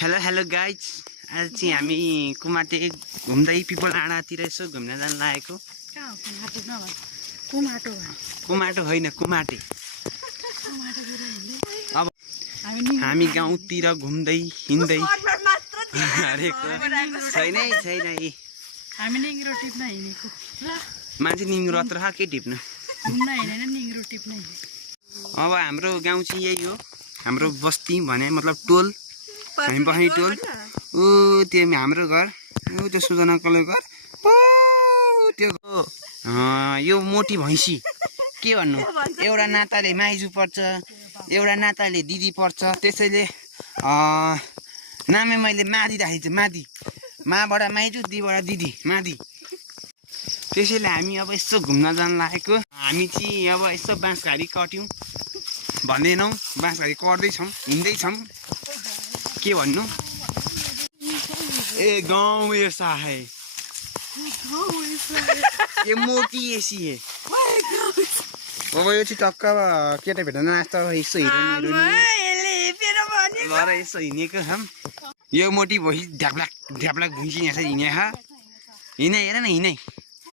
Hello guys, आज चाहिँ हामी कुमाटे घुम्दै पिपल आँडातिर यसो घुम्न जान लागेको। कुमाटो होइन, कुमाटे। अब हामी गाउँतिर घुम्दै हिँड्दै मान्छे निङ्ग्रो अत्र के टिप्नु। अब हाम्रो गाउँ चाहिँ यही हो, हाम्रो बस्ती भने मतलब टोल, हामी बस्ने टोल। त्यो हाम्रो घर, त्यो सुजना कलको घर, त्यो यो मोटी भैँसी के भन्नु। एउटा नाताले माइजू पर्छ, एउटा नाताले दिदी पर्छ, त्यसैले नामै मैले मादी राखेको छु। मादी, माबाट माइजू, दिदीबाट दिदी, मादी। त्यसैले हामी अब यसो घुम्न जान लागेको। हामी चाहिँ अब यसो बाँसघारी कट्यौँ भन्दैनौँ, बाँसघारी कट्दैछौँ, हिँड्दैछौँ। के भन्नु, ए गाउँ ऐसा है, ये मोटी ऐसी है। अब यो चाहिँ टक्क केटा भेट्दा नाच्छ, यसो हिँडेर यसो हिँडेको छौँ। यो मोटी भैँसी ढ्याप्लाक ढ्याप्लाक भैँसी यहाँ हिँडे हिँडे, हेर न हिँडे।